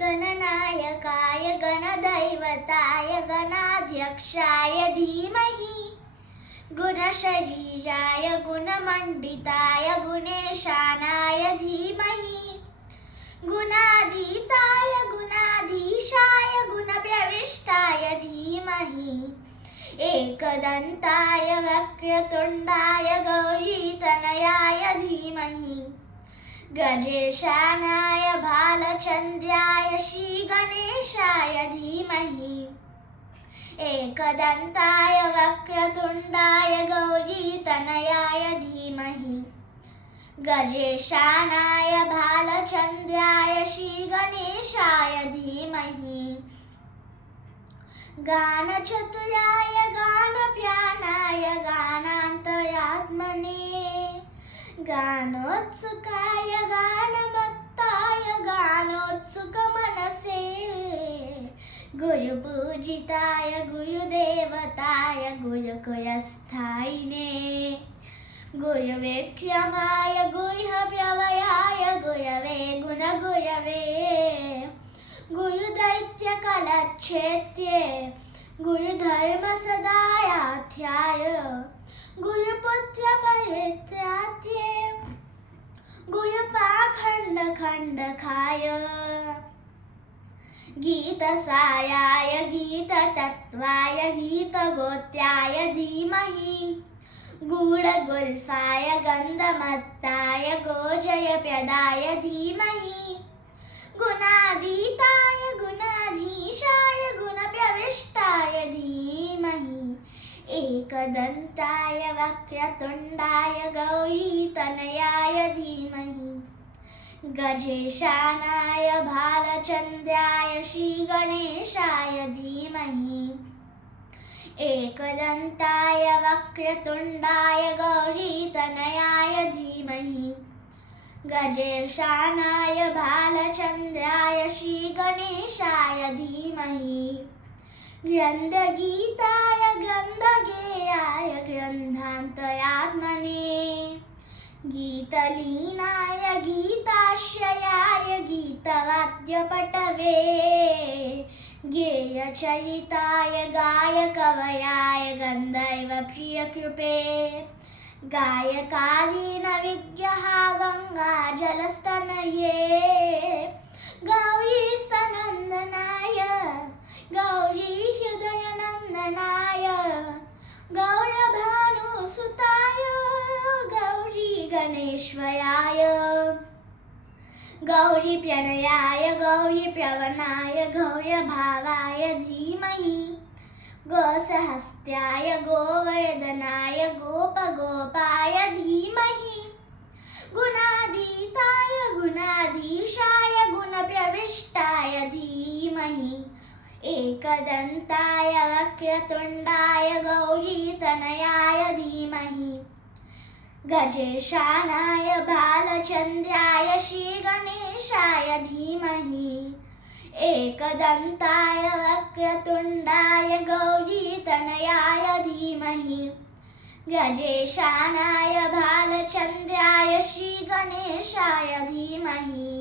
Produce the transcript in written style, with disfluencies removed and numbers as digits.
गणनायकाय गणदैवताय गणाध्यक्षाय धीमहि गुणशरीराय गुणमण्डिताय गुणेशानाय धीमहि गुणातीताय गुणाधीशाय गुणप्रविष्टाय धीमहि एकदन्ताय वक्रतुण्डाय गौरीतनयाय धीमहि गजेशानाय भालचन्द्राय श्रीगणेशाय धीमहि एकदन्ताय वक्रतुण्डाय गौरीतनयाय धीमहि गजेशानाय भालचन्द्राय श्रीगणेशाय धीमहि गानचतुराय गानप्राणाय गानान्तरात्मने गानोत्सुकाय गानमत्ताय गानोत्सुकमनसे गुरुपूजिताय गुरुदेवताय गुरुकुलस्थायिने गुरुविक्रमाय गुह्यप्रवराय गुरवे गुणगुरवे गुरुदैत्यकलच्छेत्ये गुरुधर्मसदाराध्याय गुरुपुत्रपरित्रात्ये गुरुपाखण्डखण्डकाय गीतसाराय गीततत्त्वाय गीतगोत्याय धीमहि गूढगुल्फाय गन्धमत्ताय गोजयप्रदाय धीमहि गुणातीताय गुणाधीशाय गुणप्रविष्टाय धीमहि एकदन्ताय वक्रतुण्डाय गौरीतनयाय धीमहि गजेशानाय भालचन्द्राय श्रीगणेशाय धीमहि एकदन्ताय वक्रतुण्डाय गौरीतनयाय धीमहि गजेशानाय भालचन्द्राय श्रीगणेशाय धीमहि ग्रन्थगीताय ग्रन्थगेयाय ग्रन्थान्तरात्मने गीतलीनाय गीताश्रयाय गीतवाद्यपटवे गेयचरिताय गायकवयाय गन्धर्वप्रियकृपे गायकादीनविग्रहा गङ्गाजलस्तनये गौरीस्तनन्दनाय गौरीहृदयनन्दनाय गौरभानुसुताय गौरीगणेश्वराय गौरीप्रणयाय गौरीप्रवणाय गौरभावाय धीमहि गोसहस्त्याय गोवर्धनाय गोपगोपाय धीमहि गुणातीताय गुणाधीशाय गुणप्रविष्टाय धीमहि एकदन्ताय वक्रतुण्डाय गौरीतनयाय धीमहि गजेशानाय भालचन्द्राय श्रीगणेशाय धीमहि एकदन्ताय वक्रतुण्डाय गौरीतनयाय धीमहि गजेशानाय भालचन्द्राय श्रीगणेशाय धीमहि